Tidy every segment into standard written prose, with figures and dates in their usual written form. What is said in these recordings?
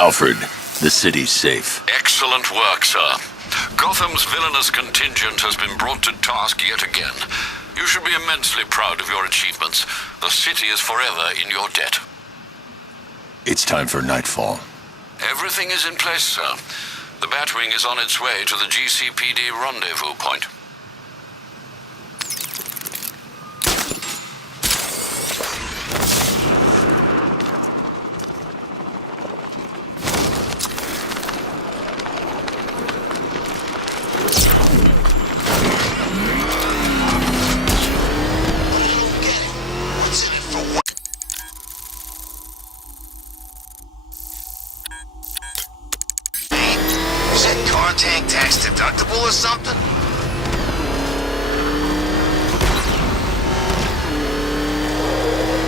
Alfred, the city's safe. Excellent work, sir. Gotham's villainous contingent has been brought to task yet again. You should be immensely proud of your achievements. The city is forever in your debt. It's time for nightfall. Everything is in place, sir. The Batwing is on its way to the GCPD rendezvous point. Tank tax deductible or something?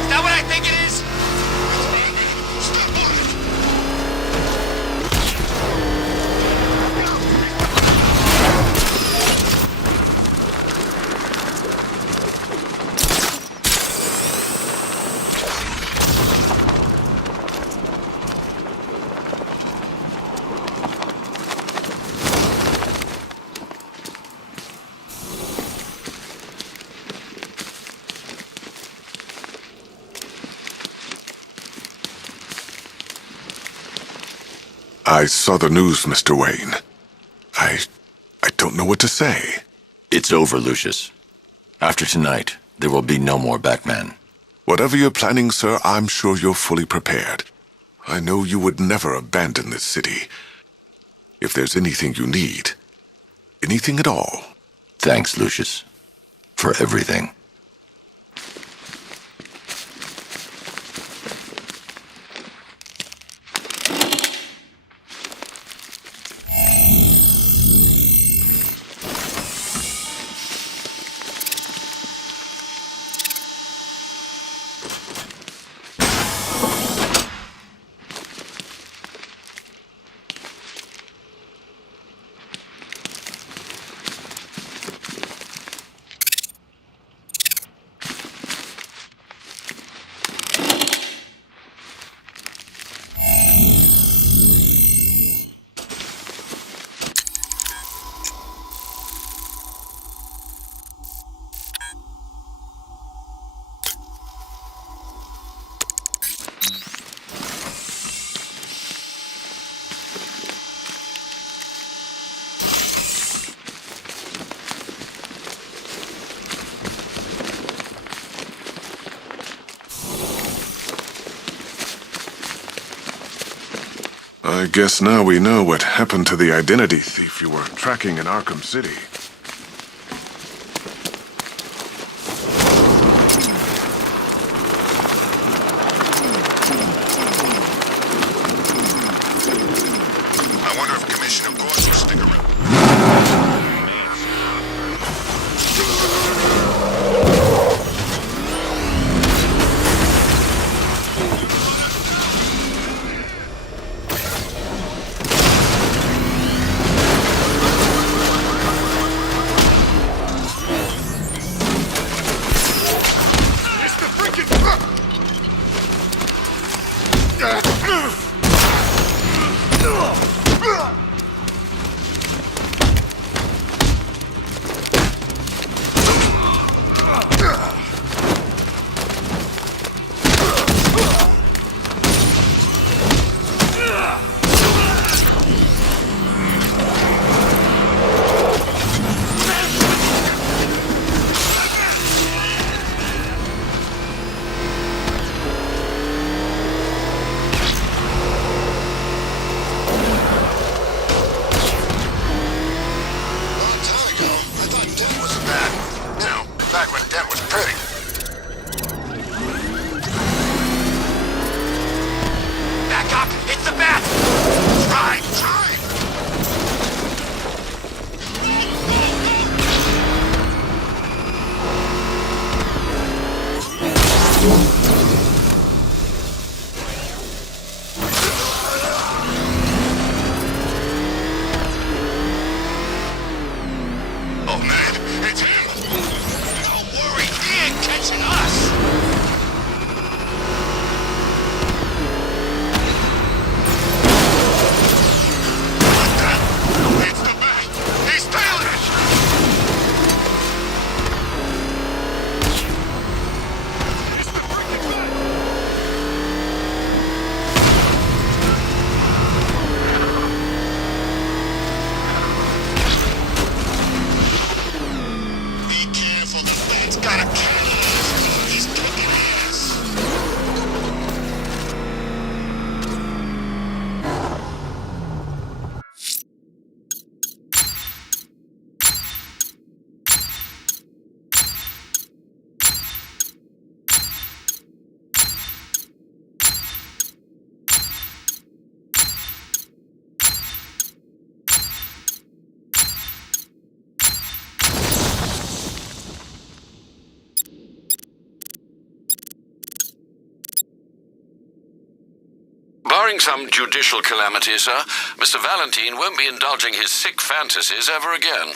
Is that what I think it is? I saw the news, Mr. Wayne. I don't know what to say. It's over, Lucius. After tonight, there will be no more Batman. Whatever you're planning, sir, I'm sure you're fully prepared. I know you would never abandon this city. If there's anything you need, anything at all. Thanks, Lucius, for everything. I guess now we know what happened to the identity thief you were tracking in Arkham City. I wonder if Commissioner Gordon will stick around. Barring some judicial calamity, sir, Mr. Valentine won't be indulging his sick fantasies ever again.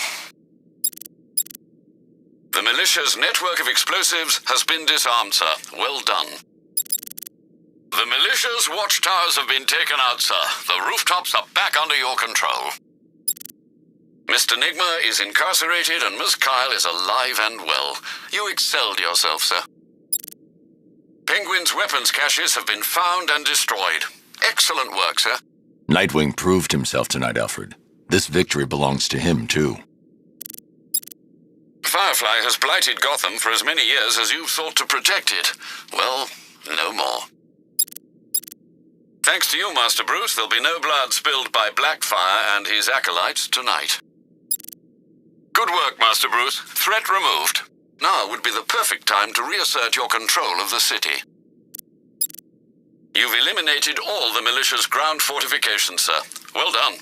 The militia's network of explosives has been disarmed, sir. Well done. The militia's watchtowers have been taken out, sir. The rooftops are back under your control. Mr. Nigma is incarcerated and Miss Kyle is alive and well. You excelled yourself, sir. Penguin's weapons caches have been found and destroyed. Excellent work, sir. Nightwing proved himself tonight, Alfred. This victory belongs to him, too. Firefly has blighted Gotham for as many years as you've sought to protect it. Well, no more. Thanks to you, Master Bruce, there'll be no blood spilled by Blackfire and his acolytes tonight. Good work, Master Bruce. Threat removed. Now would be the perfect time to reassert your control of the city. You've eliminated all the militia's ground fortifications, sir. Well done.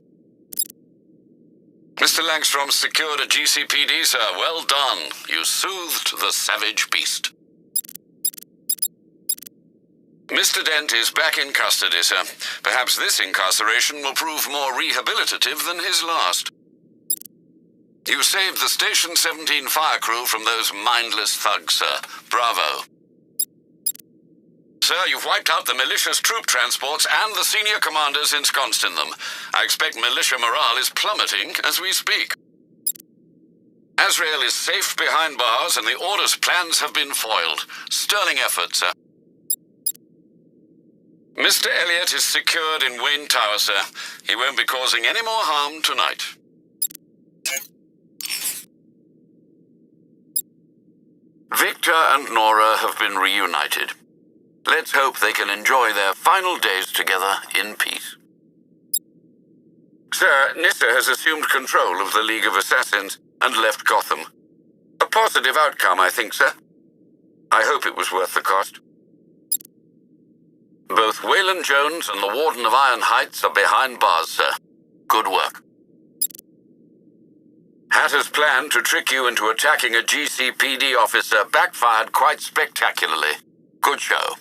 Mr. Langstrom's secured a GCPD, sir. Well done. You soothed the savage beast. Mr. Dent is back in custody, sir. Perhaps this incarceration will prove more rehabilitative than his last. You saved the Station 17 fire crew from those mindless thugs, sir. Bravo. Sir, you've wiped out the militia's troop transports and the senior commanders ensconced in them. I expect militia morale is plummeting as we speak. Azrael is safe behind bars and the Order's plans have been foiled. Sterling effort, sir. Mr. Elliot is secured in Wayne Tower, sir. He won't be causing any more harm tonight. Victor and Nora have been reunited. Let's hope they can enjoy their final days together in peace. Sir, Nyssa has assumed control of the League of Assassins and left Gotham. A positive outcome, I think, sir. I hope it was worth the cost. Both Waylon Jones and the Warden of Iron Heights are behind bars, sir. Good work. Hatter's plan to trick you into attacking a GCPD officer backfired quite spectacularly. Good show.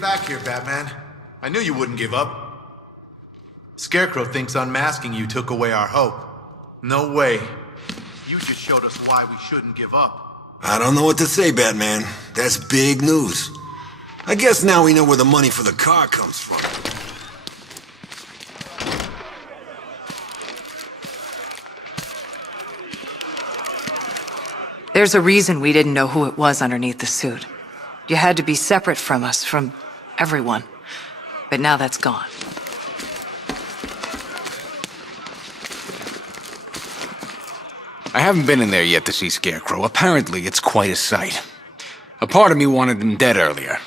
Back here, Batman. I knew you wouldn't give up. Scarecrow thinks unmasking you took away our hope. No way. You just showed us why we shouldn't give up. I don't know what to say, Batman. That's big news. I guess now we know where the money for the car comes from. There's a reason we didn't know who it was underneath the suit. You had to be separate from us, from everyone. But now that's gone. I haven't been in there yet to see Scarecrow. Apparently, it's quite a sight. A part of me wanted him dead earlier.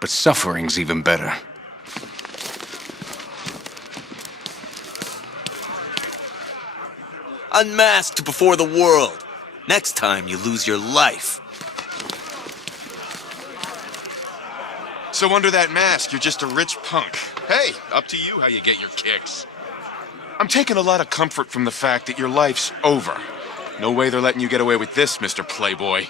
But suffering's even better. Unmasked before the world. Next time, you lose your life. So under that mask, you're just a rich punk. Hey, up to you how you get your kicks. I'm taking a lot of comfort from the fact that your life's over. No way they're letting you get away with this, Mr. Playboy.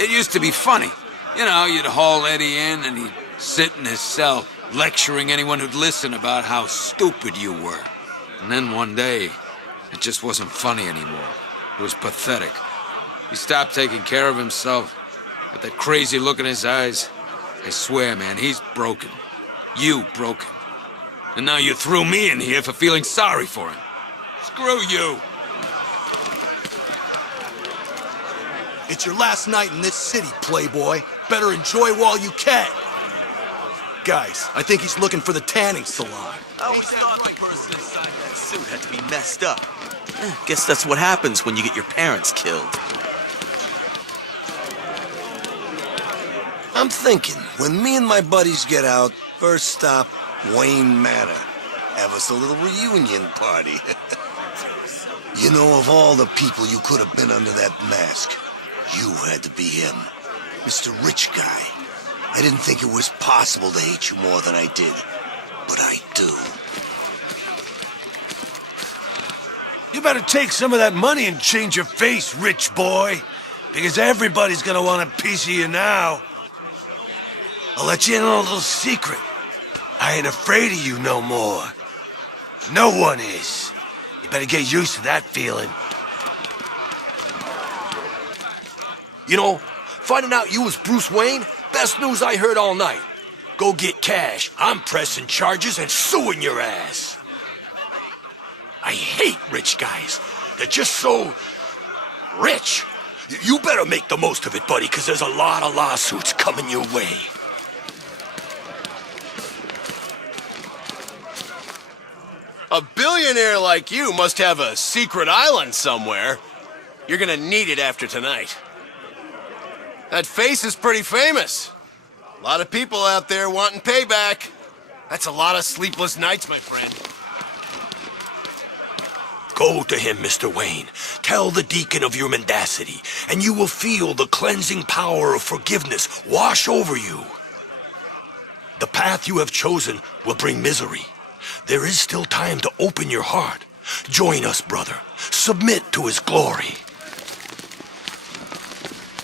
It used to be funny. You know, you'd haul Eddie in and he'd sit in his cell, lecturing anyone who'd listen about how stupid you were. And then one day, it just wasn't funny anymore. It was pathetic. He stopped taking care of himself. With that crazy look in his eyes. I swear, man, he's broken. You broke him. And now you threw me in here for feeling sorry for him. Screw you! It's your last night in this city, Playboy. Better enjoy while you can. Guys, I think he's looking for the tanning salon. I always thought the person inside that suit had to be messed up. Guess that's what happens when you get your parents killed. I'm thinking, when me and my buddies get out, first stop, Wayne Manor. Have us a little reunion party. You know, of all the people you could have been under that mask, you had to be him. Mr. Rich Guy. I didn't think it was possible to hate you more than I did. But I do. You better take some of that money and change your face, rich boy. Because everybody's gonna want a piece of you now. I'll let you in on a little secret. I ain't afraid of you no more. No one is. You better get used to that feeling. You know, finding out you was Bruce Wayne, best news I heard all night. Go get cash. I'm pressing charges and suing your ass. I hate rich guys. They're just so rich. You better make the most of it, buddy, because there's a lot of lawsuits coming your way. A billionaire like you must have a secret island somewhere. You're gonna need it after tonight. That face is pretty famous. A lot of people out there wanting payback. That's a lot of sleepless nights, my friend. Go to him, Mr. Wayne. Tell the deacon of your mendacity, and you will feel the cleansing power of forgiveness wash over you. The path you have chosen will bring misery. There is still time to open your heart. Join us, brother. Submit to his glory.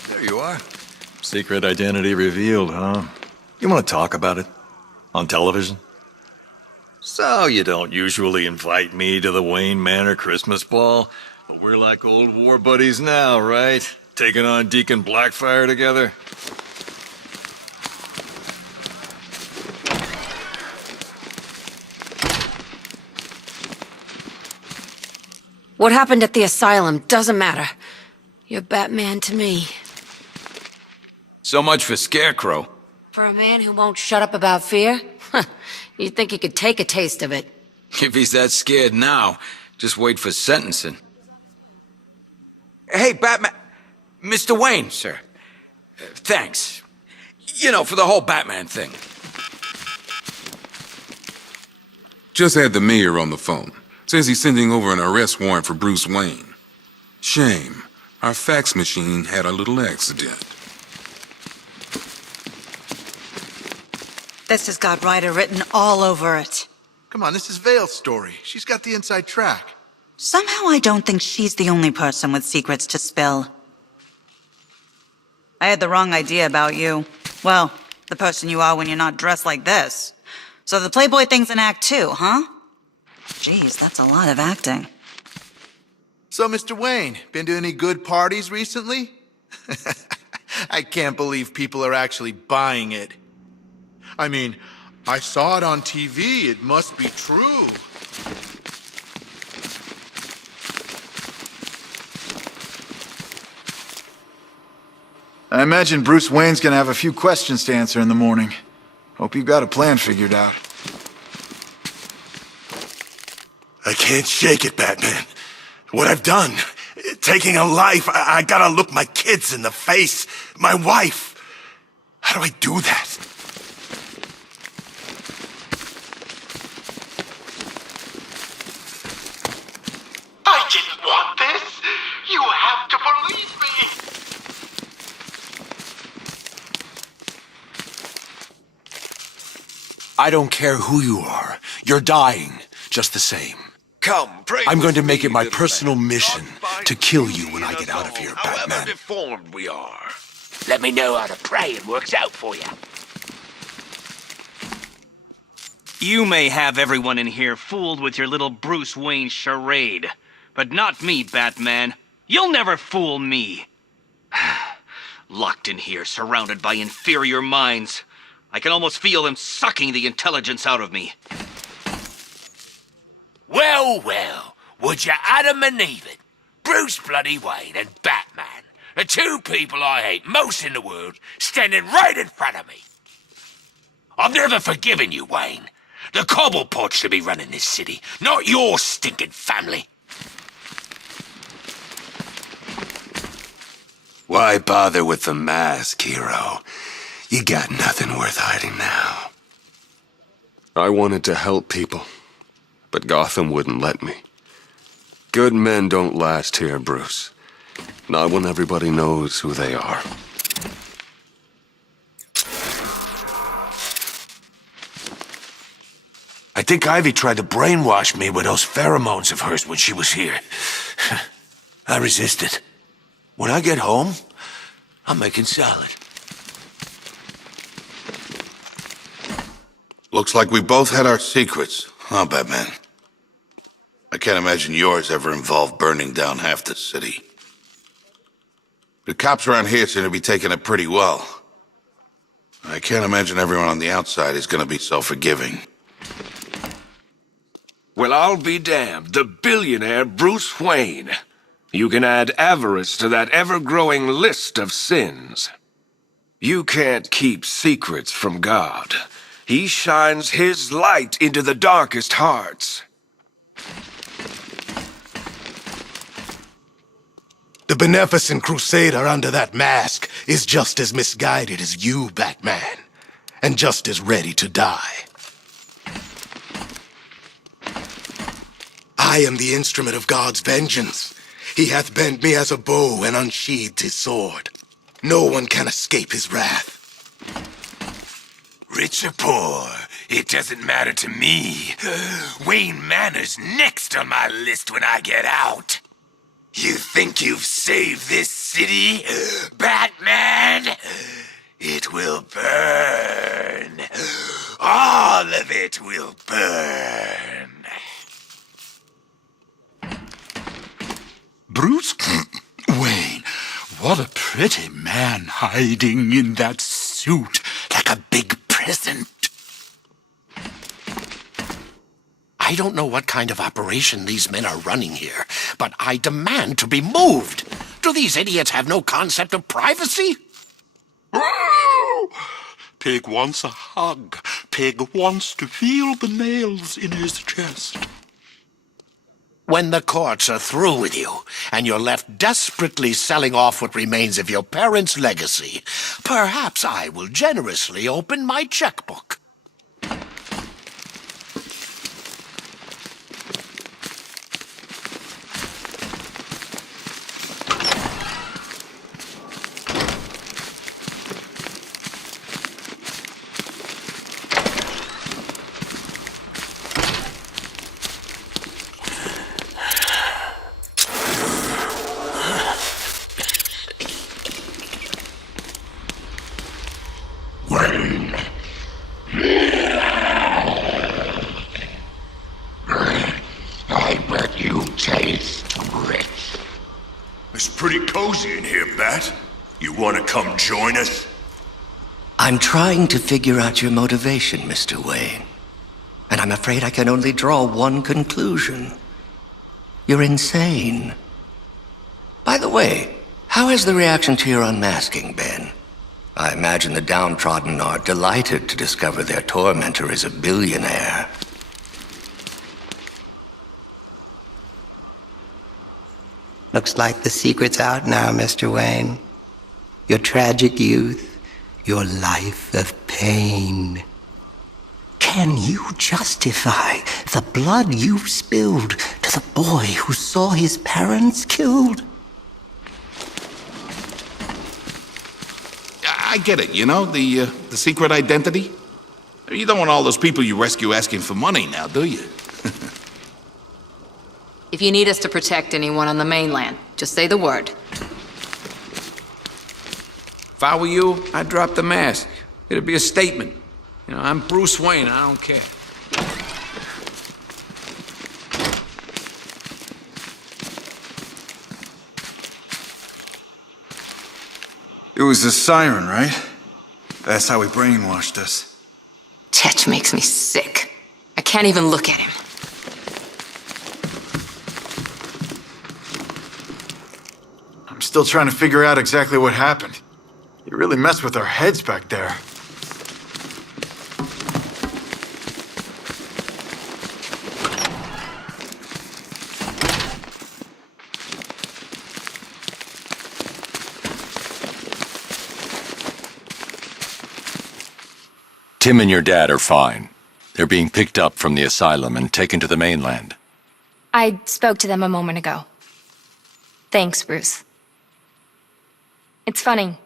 There you are. Secret identity revealed, huh? You want to talk about it? On television? So you don't usually invite me to the Wayne Manor Christmas ball, but we're like old war buddies now, right? Taking on Deacon Blackfire together? What happened at the asylum doesn't matter. You're Batman to me. So much for Scarecrow. For a man who won't shut up about fear? You'd think he could take a taste of it. If he's that scared now, just wait for sentencing. Hey, Batman... Mr. Wayne, sir. Thanks. You know, for the whole Batman thing. Just had the mayor on the phone. Says he's sending over an arrest warrant for Bruce Wayne. Shame. Our fax machine had a little accident. This has got Ryder written all over it. Come on, this is Vale's story. She's got the inside track. Somehow I don't think she's the only person with secrets to spill. I had the wrong idea about you. Well, the person you are when you're not dressed like this. So the Playboy thing's an act too, huh? Jeez, that's a lot of acting. So, Mr. Wayne, been to any good parties recently? I can't believe people are actually buying it. I mean, I saw it on TV. It must be true. I imagine Bruce Wayne's gonna have a few questions to answer in the morning. Hope you've got a plan figured out. I can't shake it, Batman. What I've done, taking a life, I gotta look my kids in the face, my wife. How do I do that? I didn't want this. You have to believe me. I don't care who you are. You're dying, just the same. Come, pray I'm going to with make me, it my little personal man. mission to kill you when I get out of here, However Batman. deformed we are. Let me know how to pray and works out for you. You may have everyone in here fooled with your little Bruce Wayne charade, but not me, Batman. You'll never fool me. Locked in here, surrounded by inferior minds. I can almost feel them sucking the intelligence out of me. Well, well, would you Adam and Eve it? Bruce bloody Wayne and Batman, the two people I hate most in the world, standing right in front of me. I've never forgiven you, Wayne. The Cobblepot should be running this city, not your stinking family. Why bother with the mask, hero? You got nothing worth hiding now. I wanted to help people, but Gotham wouldn't let me. Good men don't last here, Bruce. Not when everybody knows who they are. I think Ivy tried to brainwash me with those pheromones of hers when she was here. I resisted. When I get home, I'm making salad. Looks like we both had our secrets, huh, Batman? I can't imagine yours ever involved burning down half the city. The cops around here seem to be taking it pretty well. I can't imagine everyone on the outside is going to be so forgiving. Well, I'll be damned. The billionaire Bruce Wayne. You can add avarice to that ever-growing list of sins. You can't keep secrets from God. He shines his light into the darkest hearts. The beneficent crusader under that mask is just as misguided as you, Batman, and just as ready to die. I am the instrument of God's vengeance. He hath bent me as a bow and unsheathed his sword. No one can escape his wrath. Rich or poor, it doesn't matter to me. Wayne Manor's next on my list when I get out. You think you've saved this city, Batman? It will burn. All of it will burn. Bruce Wayne, what a pretty man hiding in that suit like a big present. I don't know what kind of operation these men are running here, but I demand to be moved. Do these idiots have no concept of privacy? Pig wants a hug. Pig wants to feel the nails in his chest. When the courts are through with you, and you're left desperately selling off what remains of your parents' legacy, perhaps I will generously open my checkbook. It's pretty cozy in here, Bat. You want to come join us? I'm trying to figure out your motivation, Mr. Wayne. And I'm afraid I can only draw one conclusion. You're insane. By the way, how has the reaction to your unmasking been? I imagine the downtrodden are delighted to discover their tormentor is a billionaire. Looks like the secret's out now, Mr. Wayne. Your tragic youth, your life of pain. Can you justify the blood you've spilled to the boy who saw his parents killed? I get it, you know, the secret identity. You don't want all those people you rescue asking for money now, do you? If you need us to protect anyone on the mainland, just say the word. If I were you, I'd drop the mask. It'd be a statement. You know, I'm Bruce Wayne, I don't care. It was the siren, right? That's how he brainwashed us. Tetch makes me sick. I can't even look at him. I'm still trying to figure out exactly what happened. You really messed with our heads back there. Tim and your dad are fine. They're being picked up from the asylum and taken to the mainland. I spoke to them a moment ago. Thanks, Bruce. It's funny.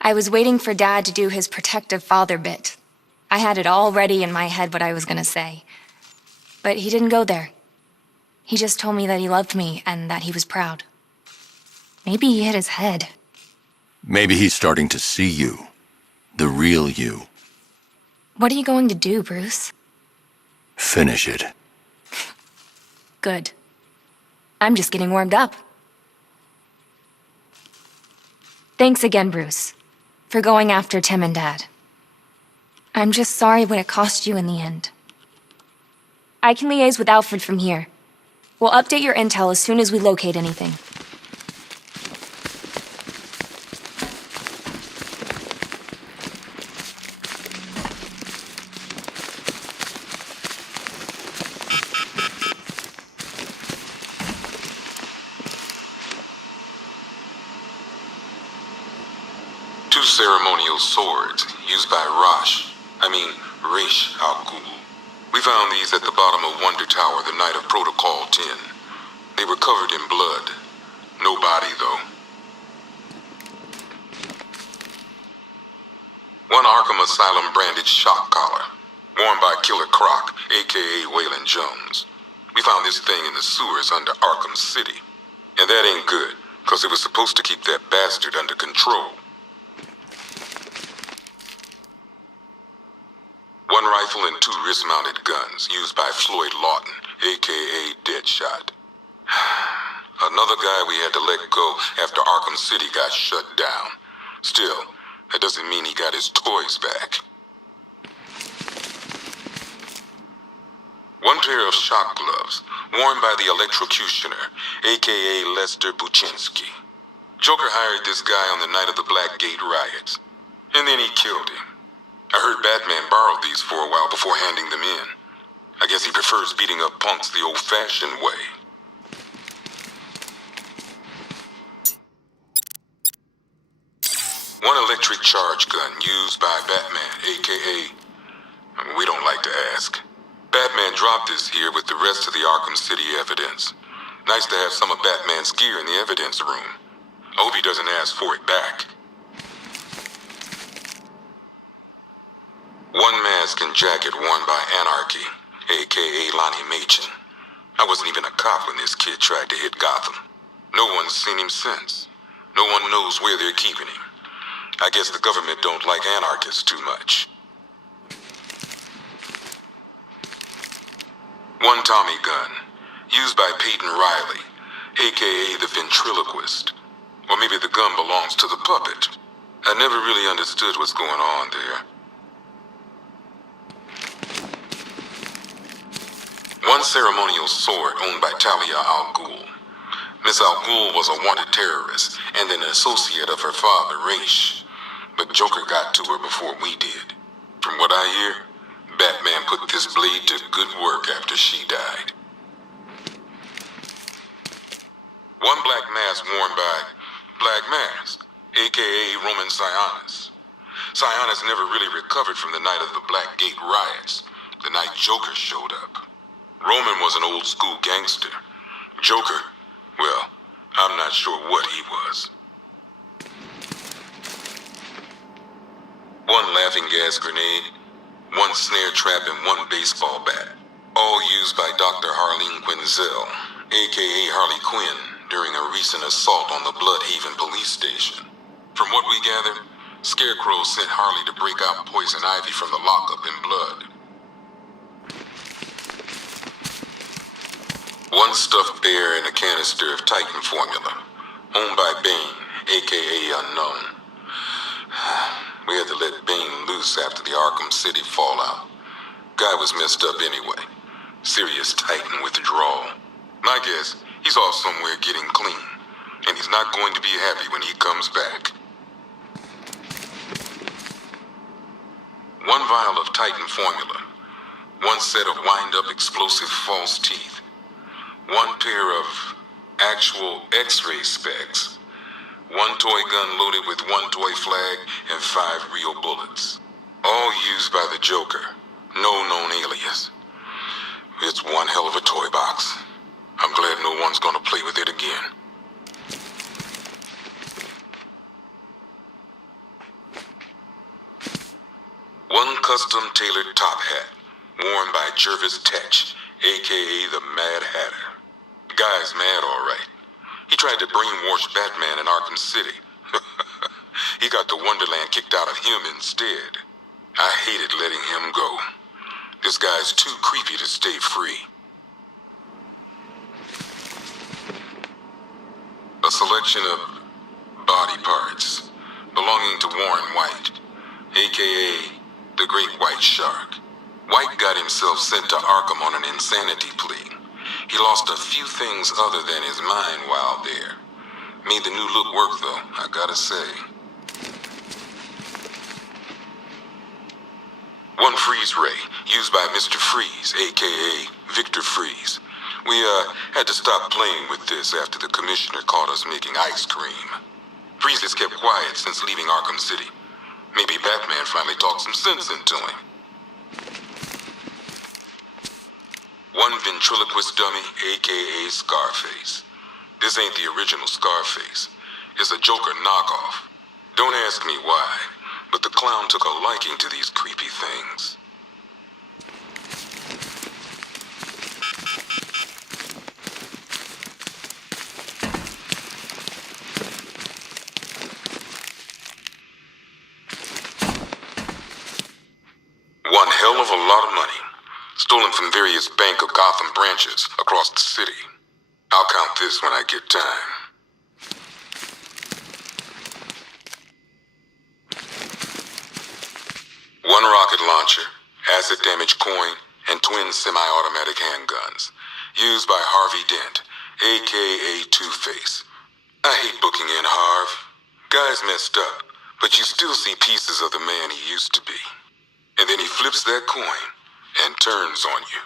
I was waiting for Dad to do his protective father bit. I had it all ready in my head what I was gonna say. But he didn't go there. He just told me that he loved me and that he was proud. Maybe he hit his head. Maybe he's starting to see you. The real you. What are you going to do, Bruce? Finish it. Good. I'm just getting warmed up. Thanks again, Bruce, for going after Tim and Dad. I'm just sorry what it cost you in the end. I can liaise with Alfred from here. We'll update your intel as soon as we locate anything. Two ceremonial swords used by Ra's al Ghul. We found these at the bottom of Wonder Tower the night of Protocol 10. They were covered in blood. No body, though. One Arkham Asylum branded shock collar, worn by Killer Croc, a.k.a. Waylon Jones. We found this thing in the sewers under Arkham City. And that ain't good, because it was supposed to keep that bastard under control. One rifle and two wrist-mounted guns used by Floyd Lawton, a.k.a. Deadshot. Another guy we had to let go after Arkham City got shut down. Still, that doesn't mean he got his toys back. One pair of shock gloves, worn by the electrocutioner, a.k.a. Lester Buczynski. Joker hired this guy on the night of the Blackgate riots, and then he killed him. I heard Batman borrowed these for a while before handing them in. I guess he prefers beating up punks the old-fashioned way. One electric charge gun used by Batman, a.k.a. We don't like to ask. Batman dropped this here with the rest of the Arkham City evidence. Nice to have some of Batman's gear in the evidence room. I hope he doesn't ask for it back. One mask and jacket worn by Anarchy, a.k.a. Lonnie Machin. I wasn't even a cop when this kid tried to hit Gotham. No one's seen him since. No one knows where they're keeping him. I guess the government don't like anarchists too much. One Tommy gun, used by Peyton Riley, a.k.a. the ventriloquist. Or maybe the gun belongs to the puppet. I never really understood what's going on there. One ceremonial sword owned by Talia al Ghul. Miss al Ghul was a wanted terrorist and an associate of her father, Ra's. But Joker got to her before we did. From what I hear, Batman put this blade to good work after she died. One black mask worn by Black Mask, a.k.a. Roman Sionis. Sionis never really recovered from the night of the Blackgate riots, the night Joker showed up. Roman was an old-school gangster. Joker, well, I'm not sure what he was. One laughing gas grenade, one snare trap, and one baseball bat. All used by Dr. Harleen Quinzel, a.k.a. Harley Quinn, during a recent assault on the Bloodhaven police station. From what we gathered, Scarecrow sent Harley to break out Poison Ivy from the lockup in blood. One stuffed bear and a canister of Titan formula, owned by Bane, a.k.a. Unknown. We had to let Bane loose after the Arkham City fallout. Guy was messed up anyway. Serious Titan withdrawal. My guess, he's off somewhere getting clean, and he's not going to be happy when he comes back. One vial of Titan formula, one set of wind-up explosive false teeth, one pair of actual X-ray specs, one toy gun loaded with one toy flag and 5 real bullets. All used by Joker. No known alias. It's one hell of a toy box. I'm glad no one's gonna play with it again. One custom-tailored top hat, worn by Jervis Tetch, a.k.a. the Mad Hatter. The guy's mad, all right. He tried to brainwash Batman in Arkham City. He got the Wonderland kicked out of him instead. I hated letting him go. This guy's too creepy to stay free. A selection of body parts belonging to Warren White, a.k.a. the Great White Shark. White got himself sent to Arkham on an insanity plea. He lost a few things other than his mind while there. Made the new look work, though, I gotta say. One freeze ray, used by Mr. Freeze, a.k.a. Victor Freeze. We, had to stop playing with this after the commissioner caught us making ice cream. Freeze has kept quiet since leaving Arkham City. Maybe Batman finally talked some sense into him. One ventriloquist dummy, a.k.a. Scarface. This ain't the original Scarface. It's a Joker knockoff. Don't ask me why, but the clown took a liking to these creepy things. One hell of a lot of money, stolen from various Bank of Gotham branches across the city. I'll count this when I get time. One rocket launcher, acid damage coin, and twin semi-automatic handguns, used by Harvey Dent, a.k.a. Two-Face. I hate booking in Harv. Guy's messed up, but you still see pieces of the man he used to be. And then he flips that coin and turns on you.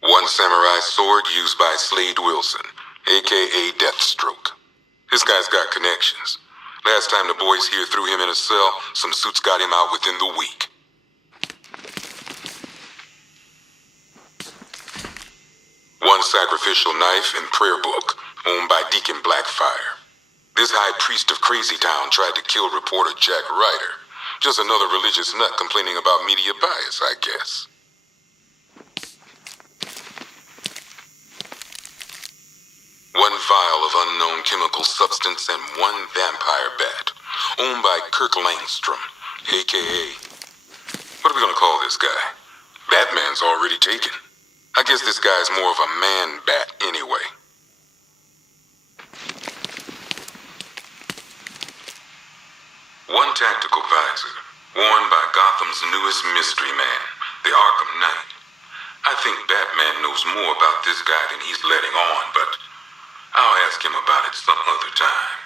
One samurai sword used by Slade Wilson, a.k.a. Deathstroke. This guy's got connections. Last time the boys here threw him in a cell, some suits got him out within the week. One sacrificial knife and prayer book, owned by Deacon Blackfire. This high priest of Crazy Town tried to kill reporter Jack Ryder. Just another religious nut complaining about media bias, I guess. One vial of unknown chemical substance and one vampire bat, owned by Kirk Langstrom, a.k.a. What are we gonna call this guy? Batman's already taken. I guess this guy's more of a man-bat anyway. One tactical visor, worn by Gotham's newest mystery man, the Arkham Knight. I think Batman knows more about this guy than he's letting on, but I'll ask him about it some other time.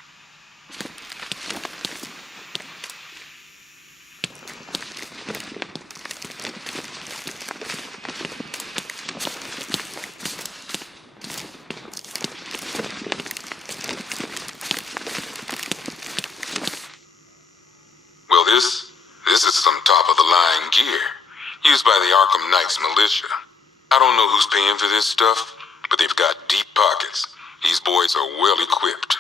Well, this is some top-of-the-line gear, used by the Arkham Knight's militia. I don't know who's paying for this stuff, but they've got deep pockets. These boys are well equipped.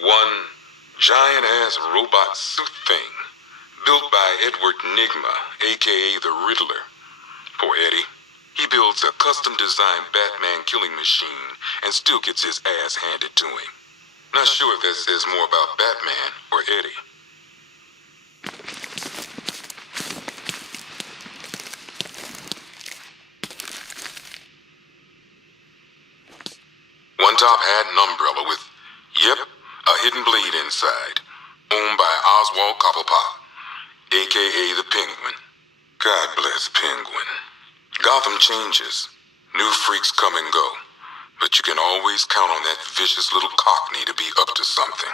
One giant-ass robot suit thing, built by Edward Nygma, a.k.a. the Riddler. Poor Eddie. He builds a custom-designed Batman killing machine and still gets his ass handed to him. Not sure if that says more about Batman or Eddie. One top hat and umbrella with, yep, a hidden blade inside. Owned by Oswald Cobblepot, a.k.a. the Penguin. God bless Penguin. Gotham changes. New freaks come and go. But you can always count on that vicious little cockney to be up to something.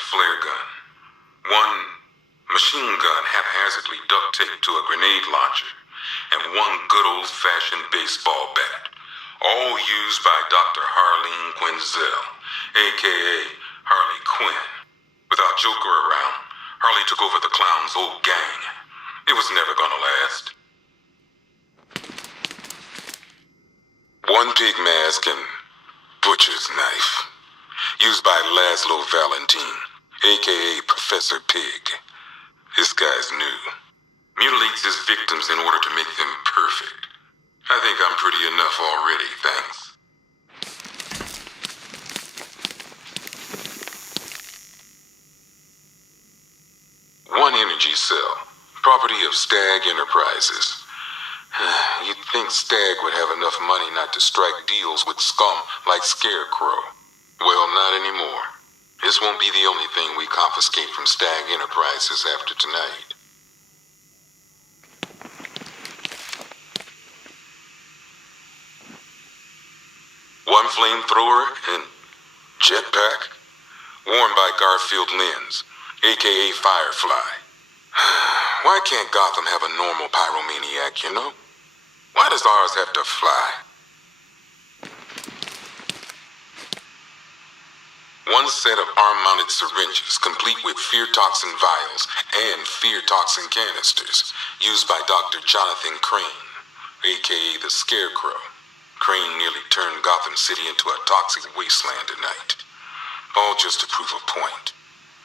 flare gun. One machine gun haphazardly duct-taped to a grenade launcher. And one good old-fashioned baseball bat. All used by Dr. Harleen Quinzel, a.k.a. Harley Quinn. Without Joker around, Harley took over the clown's old gang. It was never gonna last. One pig mask and butcher's knife. Used by Laszlo Valentin, a.k.a. Professor Pig. This guy's new. Mutilates his victims in order to make them perfect. I think I'm pretty enough already, thanks. One energy cell, property of Stag Enterprises. You'd think Stag would have enough money not to strike deals with scum like Scarecrow. Well, not anymore. This won't be the only thing we confiscate from Stag Enterprises after tonight. One flamethrower and jetpack, worn by Garfield Lens, a.k.a. Firefly. Why can't Gotham have a normal pyromaniac, you know? Why does ours have to fly? One set of arm-mounted syringes, complete with fear toxin vials and fear toxin canisters, used by Dr. Jonathan Crane, a.k.a. the Scarecrow. Crane nearly turned Gotham City into a toxic wasteland tonight. All just to prove a point.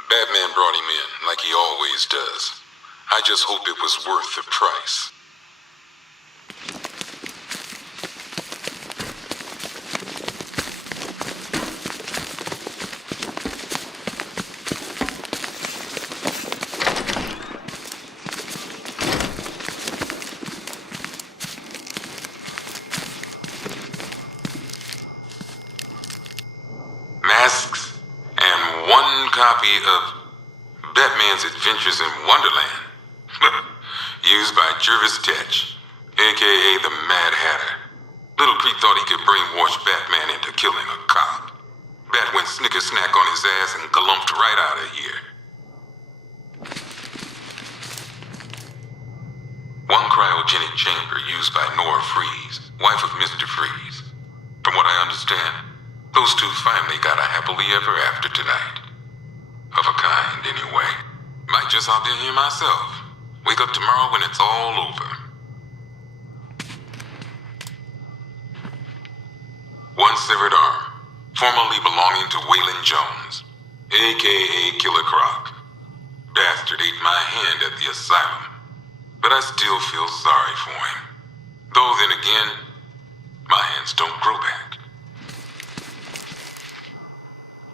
Batman brought him in, like he always does. I just hope it was worth the price. Masks and one copy of Batman's Adventures in Wonderland. Used by Jervis Tetch, a.k.a. the Mad Hatter. Little Creep thought he could brainwash Batman into killing a cop. Bat went snicker-snack on his ass and galumped right out of here. One cryogenic chamber used by Nora Freeze, wife of Mr. Freeze. From what I understand, those two finally got a happily ever after tonight. Of a kind, anyway. Might just hop in here myself. Wake up tomorrow when it's all over. One severed arm, formerly belonging to Waylon Jones, a.k.a. Killer Croc. Bastard ate my hand at the asylum, but I still feel sorry for him. Though then again, my hands don't grow back.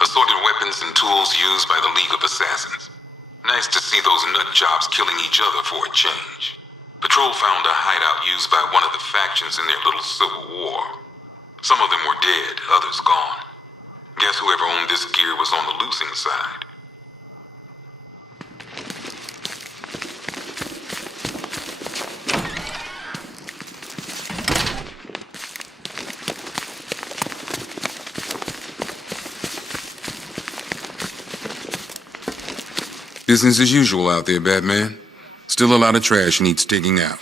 Assorted weapons and tools used by the League of Assassins. Nice to see those nut jobs killing each other for a change. Patrol found a hideout used by one of the factions in their little civil war. Some of them were dead, others gone. Guess whoever owned this gear was on the losing side. Business as usual out there, Batman. Still a lot of trash needs digging out.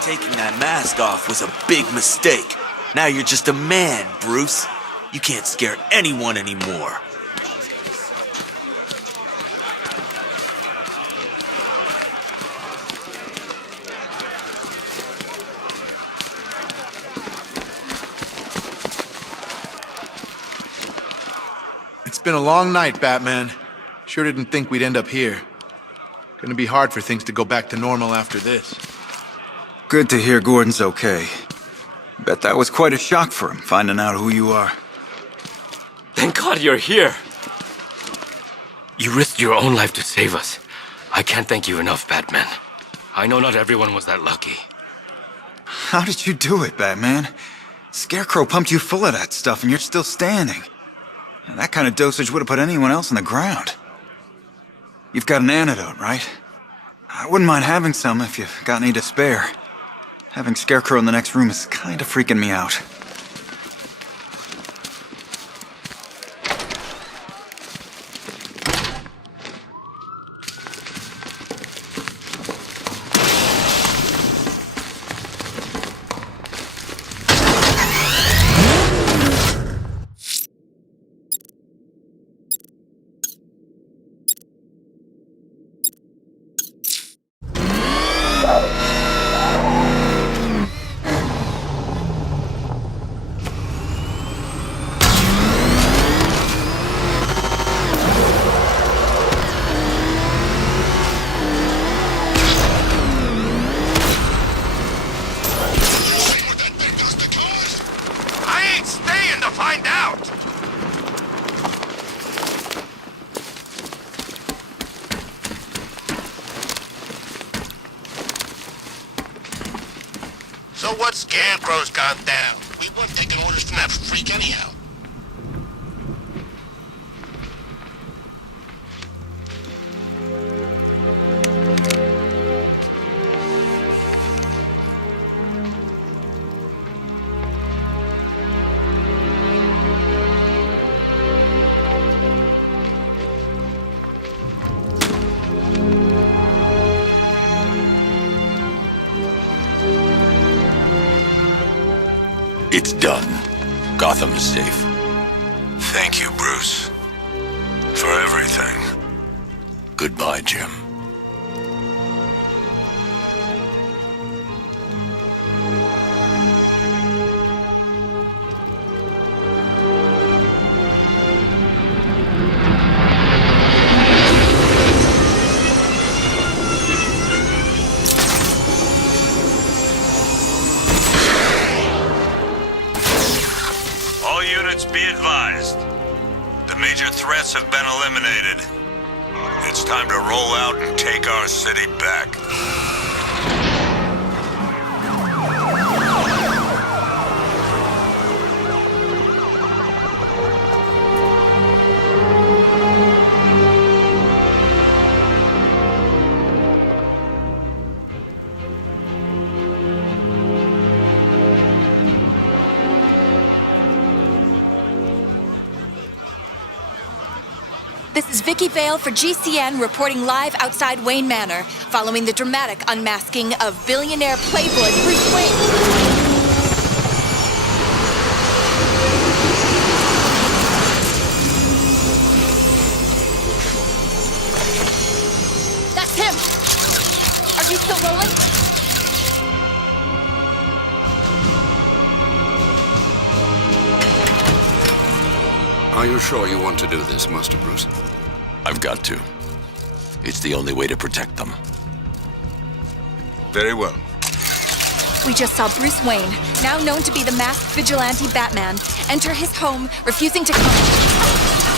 Taking that mask off was a big mistake. Now you're just a man, Bruce. You can't scare anyone anymore. It's been a long night, Batman. Sure didn't think we'd end up here. Gonna be hard for things to go back to normal after this. Good to hear Gordon's okay. Bet that was quite a shock for him, finding out who you are. Thank God you're here. You risked your own life to save us. I can't thank you enough, Batman. I know not everyone was that lucky. How did you do it, Batman? Scarecrow pumped you full of that stuff and you're still standing. That kind of dosage would have put anyone else on the ground. You've got an antidote, right? I wouldn't mind having some if you've got any to spare. Having Scarecrow in the next room is kind of freaking me out. So what Scarecrow's got down? We weren't taking orders from that freak anyhow. It's done. Gotham is safe. Thank you, Bruce. For everything. Goodbye, Jim. Be advised. The major threats have been eliminated. It's time to roll out and take our city back. This is Vicky Vale for GCN reporting live outside Wayne Manor, following the dramatic unmasking of billionaire playboy Bruce Wayne. That's him! Are you still rolling? Are you sure you want to do this, Master Bruce? I've got to. It's the only way to protect them. Very well. We just saw Bruce Wayne, now known to be the masked vigilante Batman, enter his home, refusing to come.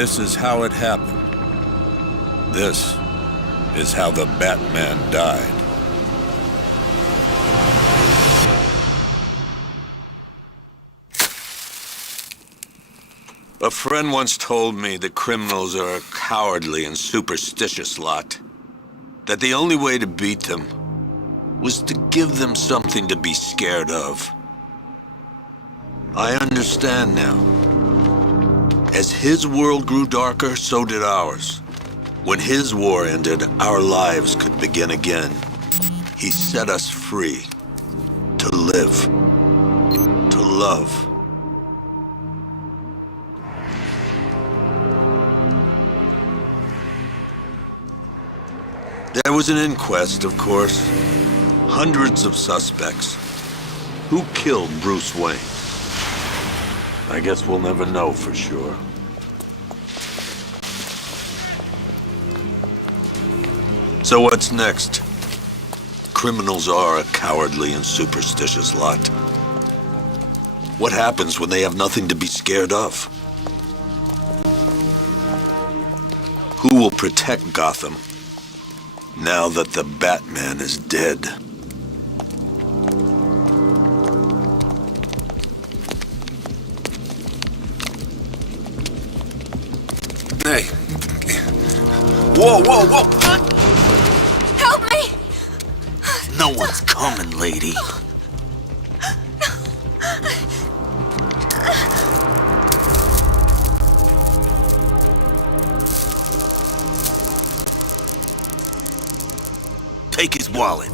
This is how it happened. This is how the Batman died. A friend once told me that criminals are a cowardly and superstitious lot. That the only way to beat them was to give them something to be scared of. I understand now. As his world grew darker, so did ours. When his war ended, our lives could begin again. He set us free. To live. To love. There was an inquest, of course. Hundreds of suspects. Who killed Bruce Wayne? I guess we'll never know for sure. So what's next? Criminals are a cowardly and superstitious lot. What happens when they have nothing to be scared of? Who will protect Gotham now that the Batman is dead? Hey. Whoa, whoa, whoa! Help me! No one's coming, lady. Take his wallet.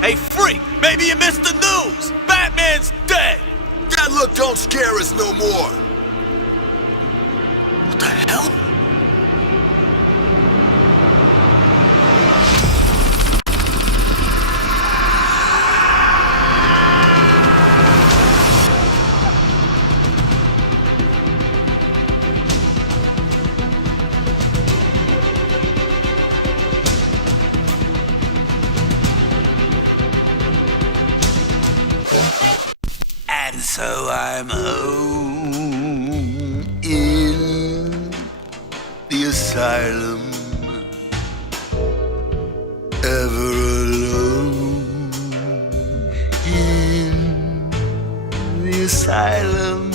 Hey, freak! Maybe you missed the news! Batman's dead! That look don't scare us no more! What the hell? And so I'm home in the asylum, ever alone in the asylum.